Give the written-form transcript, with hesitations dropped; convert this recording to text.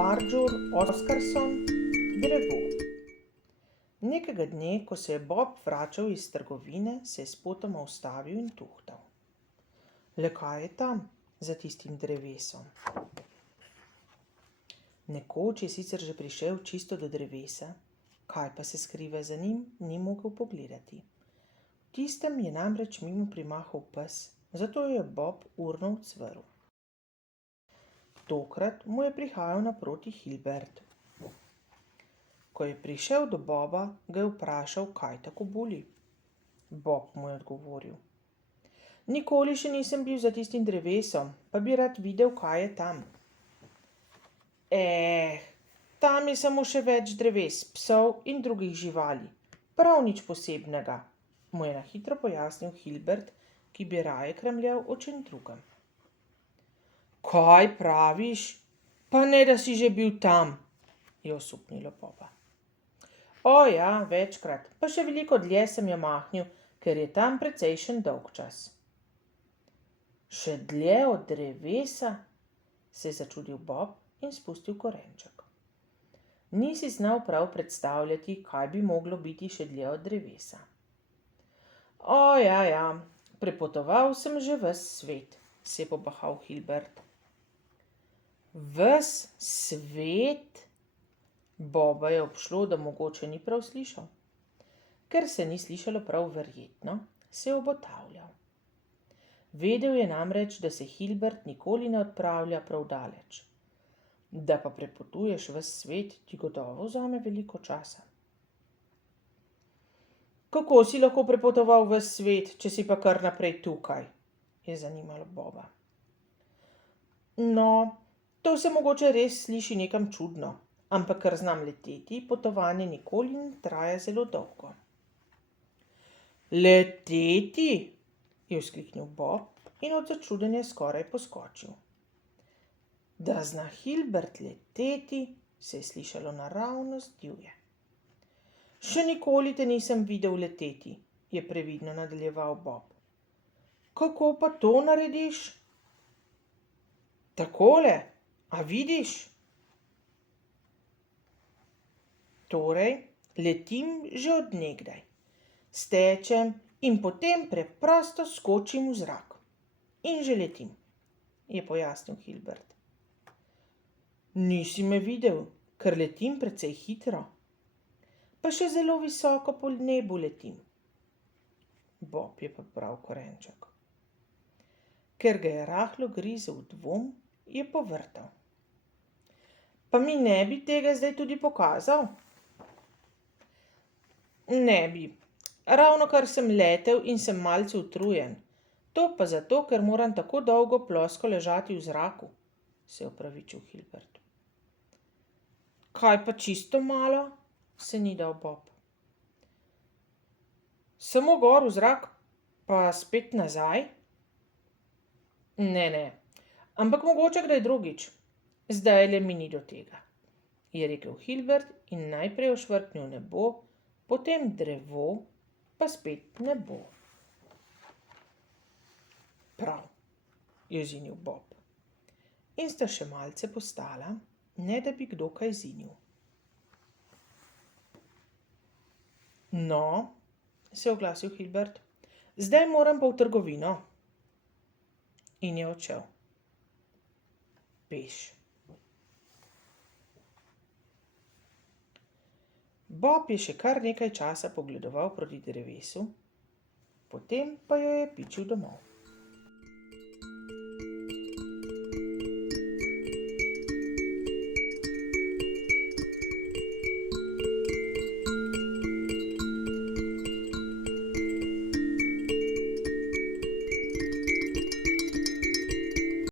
Bardžur Oskarson, drevo. Nekega dne, ko se je Bob vračal iz trgovine, se je spotoma ustavil in tuhtal. Le kaj je tam, za tistim drevesom? Nekoč je sicer že prišel čisto do drevesa, kaj pa se skriva za njim, ni mogel pogledati. V tistem je namreč mimo primahal pes, zato je Bob urno ucvrl. Tokrat mu je prihajal naproti Hilbert. Ko je prišel do Boba, ga je vprašal, kaj tako boli. Bob mu je odgovoril: Nikoli še nisem bil za tistim drevesom, pa bi rad videl, kaj je tam. Tam je samo še več dreves, psov in drugih živali. Prav nič posebnega, mu je na hitro pojasnil Hilbert, ki bi raje kramljal o čem drugem. Kaj praviš? Pa ne, da si že bil tam, je osupnilo Boba. O ja, večkrat, pa še veliko dlje sem jo mahnil, ker je tam precejšen dolgčas. Še dlje od drevesa, se je začudil Bob in spustil korenček. Ni si znal prav predstavljati, kaj bi moglo biti še dlje od drevesa. O ja, prepotoval sem že ves svet, se je pobahal Hilbert. Ves svet? Boba je obšlo, da mogoče ni prav slišal. Ker se ni slišalo prav verjetno, se je obotavljal. Vedel je namreč, da se Hilbert nikoli ne odpravlja prav daleč. Da pa prepotuješ ves svet, ti gotovo vzame veliko časa. Kako si lahko prepotoval ves svet, če si pa kar naprej tukaj? Je zanimalo Boba. No, to se mogoče res sliši nekam čudno, ampak ker znam leteti, potovanje nikoli ne traja zelo dolgo. Leteti? Je vzkliknil Bob in od začudenja skoraj poskočil. Da zna Hilbert leteti, se je slišalo naravnost divje. Še nikoli te nisem videl leteti, je previdno nadaljeval Bob. Kako pa to narediš? Takole, a vidiš? Torej, letim že od nekdaj. Stečem in potem preprosto skočim v zrak. In že letim, je pojasnil Hilbert. Nisi me videl, ker letim precej hitro. Pa še zelo visoko po nebu letim. Bob je pobral korenček. Ker ga je rahlo grizel dvom, je povrtal. Pa mi ne bi tega zdaj tudi pokazal? Ne bi. Ravnokar sem letel in sem malce utrujen. To pa zato, ker moram tako dolgo plosko ležati v zraku, se je opravičil Hilbert. Kaj pa čisto malo? Se ni dal Bob. Samo gor v zrak, pa spet nazaj? Ne, ampak mogoče kdaj drugič. Zdajle mi ni do tega, je rekel Hilbert in najprej ošvrknil nebo, potem drevo, pa spet nebo. Prav, je zinil Bob. In sta še malce postala, ne da bi kdo kaj zinil. No, se je oglasil Hilbert, zdaj moram pa v trgovino. In je odšel. Peš. Bob je še kar nekaj časa pogledoval proti drevesu, potem pa jo je pičil domov.